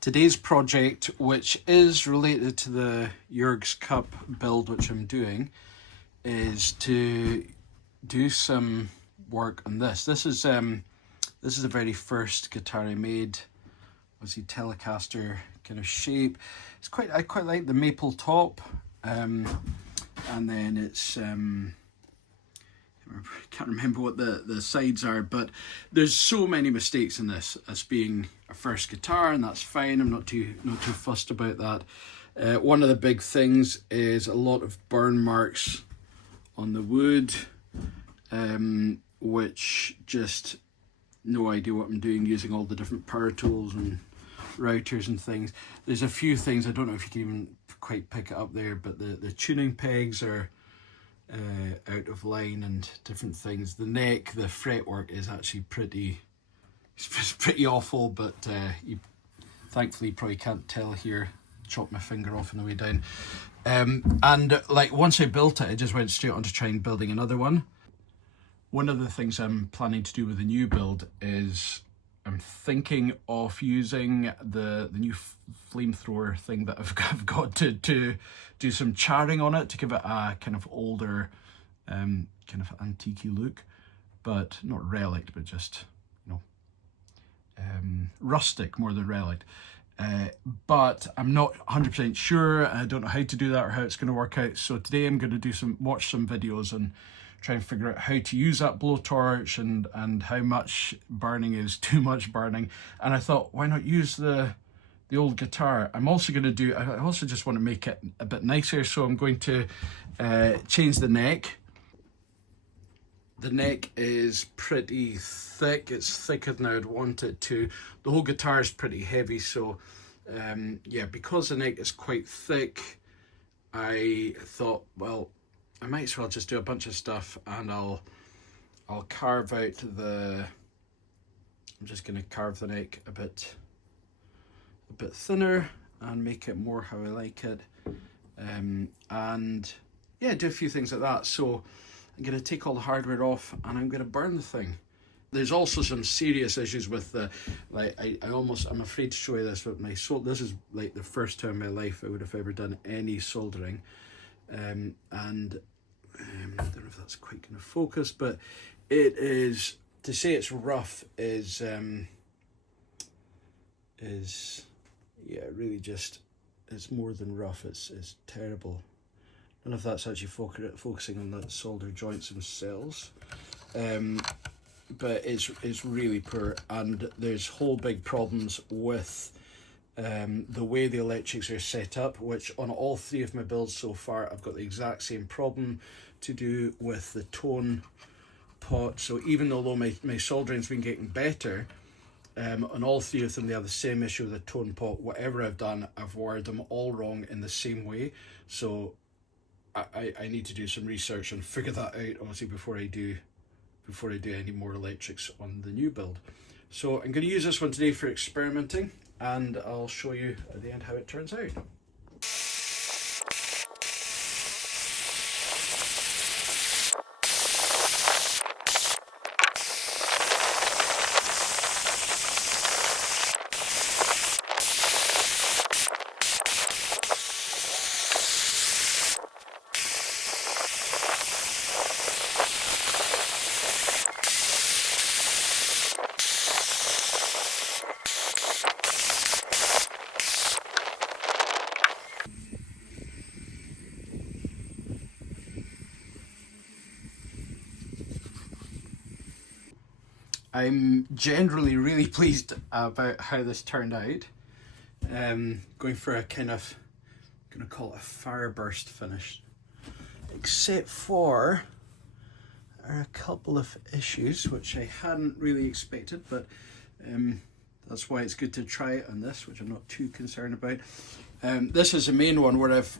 Today's project, which is related to the Jurg's Cup build which I'm doing, is to do some work on this. This is the very first guitar I made. Was the Telecaster kind of shape. I quite like the maple top, and then it's I can't remember what the sides are, but there's so many mistakes in this as being a first guitar, and that's fine. I'm not too fussed about that. One of the big things is a lot of burn marks on the wood, which just no idea what I'm doing using all the different power tools and routers and things. There's a few things, I don't know if you can even quite pick it up there, but the tuning pegs are out of line and different things. The neck, the fretwork is actually pretty awful, but you thankfully probably can't tell here. Chopped my finger off on the way down. And like once I built it, I just went straight on to trying building another one. One of the things I'm planning to do with the new build is I'm thinking of using the new flamethrower thing that I've got to do some charring on it to give it a kind of older, kind of antique look, but not relic, but just, you know, rustic more than relic. But I'm not 100% sure. I don't know how to do that or how it's going to work out. So today I'm going to watch some videos and try and figure out how to use that blowtorch and how much burning is too much burning. And I thought, why not use the old guitar? I also just want to make it a bit nicer, so I'm going to change the neck. The neck is pretty thick. It's thicker than I would want it to. The whole guitar is pretty heavy, so yeah, because the neck is quite thick, I thought, well, I might as well just do a bunch of stuff, and I'll carve out I'm just going to carve the neck a bit thinner and make it more how I like it, and yeah, do a few things like that. So I'm going to take all the hardware off and I'm going to burn the thing. There's also some serious issues with the, like, I'm afraid to show you this, but this is like the first time in my life I would have ever done any soldering. And I don't know if that's quite going to focus, but it is, to say it's rough is yeah, really just, it's more than rough, it's terrible. I don't know if that's actually focusing on the solder joints themselves, but it's really poor, and there's whole big problems with the way the electrics are set up, which on all three of my builds so far I've got the exact same problem to do with the tone pot. So even though my soldering's been getting better, on all three of them they have the same issue with the tone pot. Whatever I've done, I've wired them all wrong in the same way. So I need to do some research and figure that out, obviously, before I do any more electrics on the new build. So I'm going to use this one today for experimenting, and I'll show you at the end how it turns out. I'm generally really pleased about how this turned out. Going for a kind of, I'm going to call it a fireburst finish, except for there are a couple of issues which I hadn't really expected, but that's why it's good to try it on this, which I'm not too concerned about. This is the main one where I've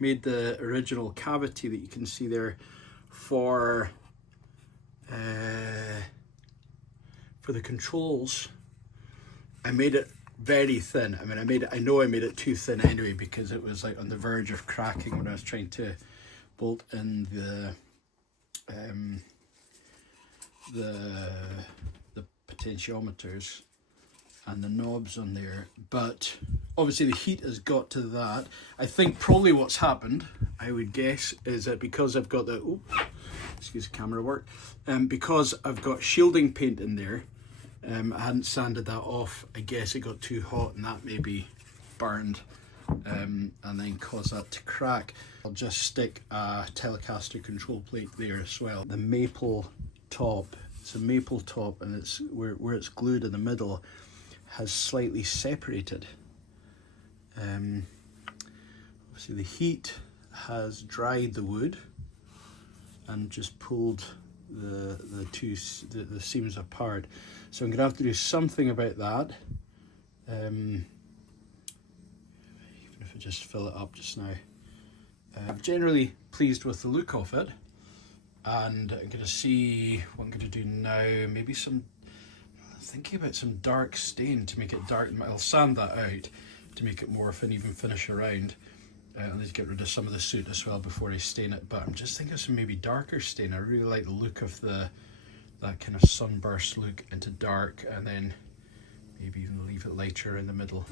made the original cavity that you can see there for the controls. I made it very thin. I mean, I know I made it too thin anyway, because it was like on the verge of cracking when I was trying to bolt in the potentiometers, and the knobs on there, but obviously the heat has got to that. I think probably what's happened, I would guess, is that because I've got the, excuse the camera work, because I've got shielding paint in there, I hadn't sanded that off. I guess it got too hot and that maybe burned and then caused that to crack. I'll just stick a Telecaster control plate there as well. The maple top, it's a maple top, and it's where it's glued in the middle has slightly separated. Obviously the heat has dried the wood and just pulled the seams apart. So I'm gonna have to do something about that. Even if I just fill it up just now. I'm generally pleased with the look of it, and I'm gonna see what I'm gonna do now. Maybe I'm thinking about some dark stain to make it dark. I'll sand that out to make it more of an even finish around. I need to get rid of some of the soot as well before I stain it, but I'm just thinking of some maybe darker stain. I really like the look of that kind of sunburst look into dark, and then maybe even leave it lighter in the middle.